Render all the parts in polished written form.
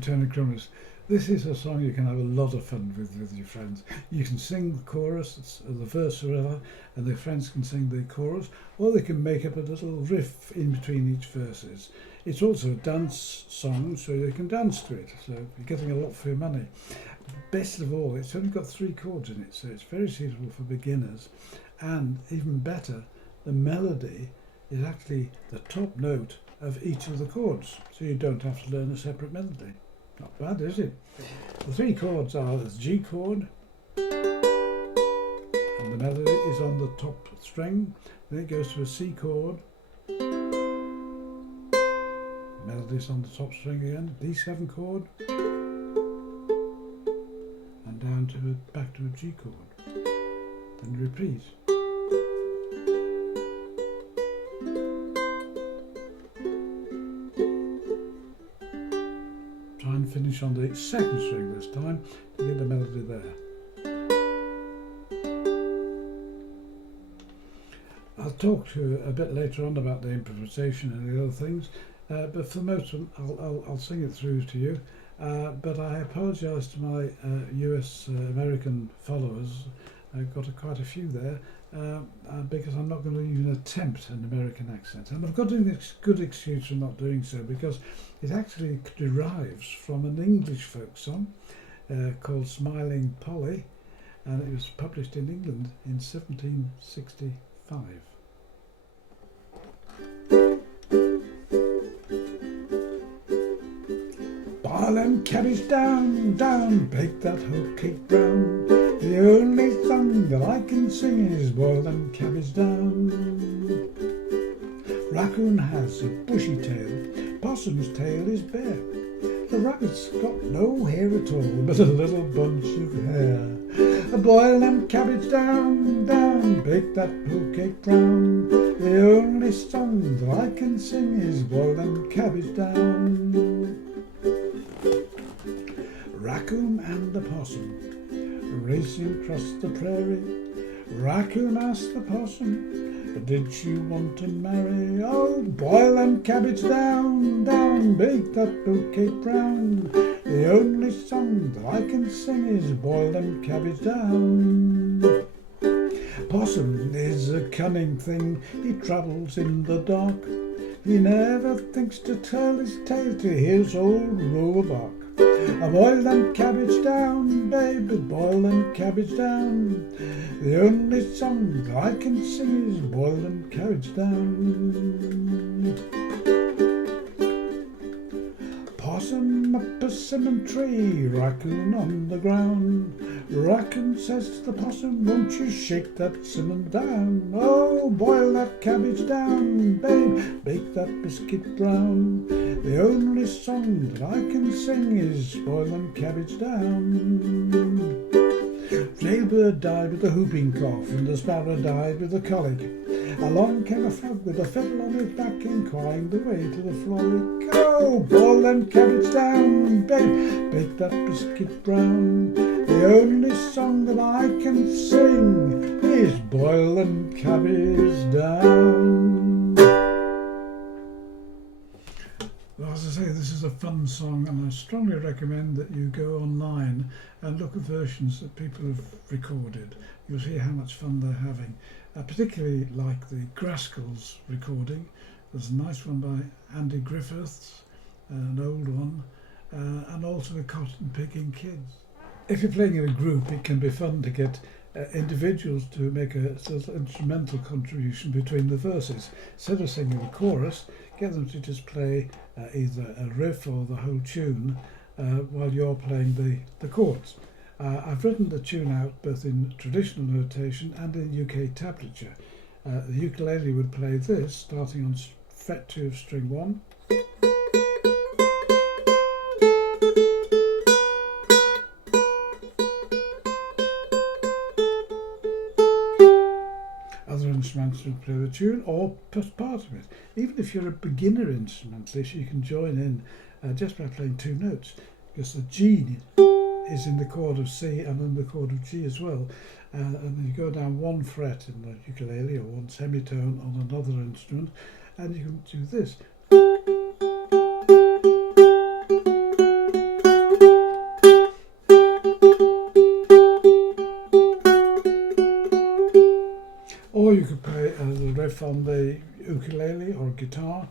I'm Tony Crumless. This is a song you can have a lot of fun with your friends. You can sing the chorus, the verse or whatever, and the friends can sing the chorus, or they can make up a little riff in between each verses. It's also a dance song, so you can dance to it, so you're getting a lot for your money. Best of all, it's only got 3 chords in it, so it's very suitable for beginners. And even better, the melody is actually the top note of each of the chords, so you don't have to learn a separate melody. Not bad, is it? The 3 chords are the G chord, and the melody is on the top string. Then it goes to a C chord, melody is on the top string again, D7 chord, and down to back to a G chord. Then repeat. Try and finish on the 2nd string this time to get the melody there. I'll talk to you a bit later on about the improvisation and the other things, but for most of them I'll sing it through to you. But I apologise to my US American followers. I've got quite a few there, because I'm not going to even attempt an American accent. And I've got a good excuse for not doing so, because it actually derives from an English folk song called Smiling Polly, and it was published in England in 1765. Boil them cabbage down, down, bake that whole cake brown. The only song that I can sing is boil them cabbage down. Raccoon has a bushy tail, possum's tail is bare. The rabbit's got no hair at all, but a little bunch of hair. Boil them cabbage down, down, bake that whole cake brown. The only song that I can sing is boil them cabbage down. Raccoon and the possum racing across the prairie. Raccoon asked the possum, did she want to marry? Oh, boil them cabbage down, down, bake that whole cake brown. The only song that I can sing is boil them cabbage down. Possum is a cunning thing, he travels in the dark. He never thinks to tell his tale to his old row of bark. Boil them cabbage down, baby, boil them cabbage down. The only song that I can sing is boil them cabbage down. Possum up a persimmon tree, raccoon on the ground. Raccoon says to the possum, won't you shake that cinnamon down? Oh, boil that cabbage down, babe, bake that biscuit brown. The only song that I can sing is boil them cabbage down. Jailbird died with a whooping cough, and the sparrow died with a colic. Along came a frog with a fiddle on his back, inquiring the way to the frolic. Oh, boil them cabbage down, babe, bake that biscuit brown. The only song that I can sing is boil them cabbage down. Well, as I say, this is a fun song, and I strongly recommend that you go online and look at versions that people have recorded. You'll see how much fun they're having. I particularly like the Grascals recording. There's a nice one by Andy Griffiths, an old one, and also the Cotton Picking Kids. If you're playing in a group, it can be fun to get individuals to make a sort of instrumental contribution between the verses. Instead of singing the chorus, get them to just play either a riff or the whole tune while you're playing the chords. I've written the tune out both in traditional notation and in UK tablature. The ukulele would play this, starting on fret 2 of string 1. Other instruments would play the tune or just part of it. Even if you're a beginner instrumentalist, you can join in just by playing 2 notes, because the G is in the chord of C and in the chord of G as well, and then you go down 1 fret in the ukulele or 1 semitone on another instrument, and you can do this. if on the ukulele or guitar,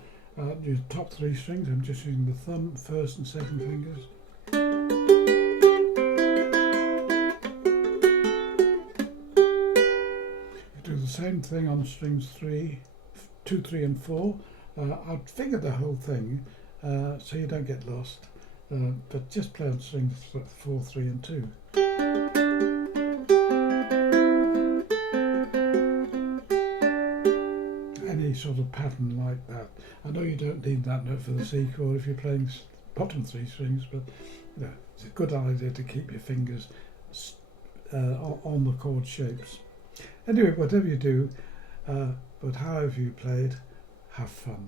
your top 3 strings, I'm just using the thumb, first and second fingers. You do the same thing on strings 2, 3 and 4. I'd figure the whole thing so you don't get lost, but just play on strings 4, 3 and 2. Any sort of pattern like that. I know you don't need that note for the C chord if you're playing bottom 3 strings, but you know, it's a good idea to keep your fingers on the chord shapes. Anyway, whatever you do, but however you play it, have fun.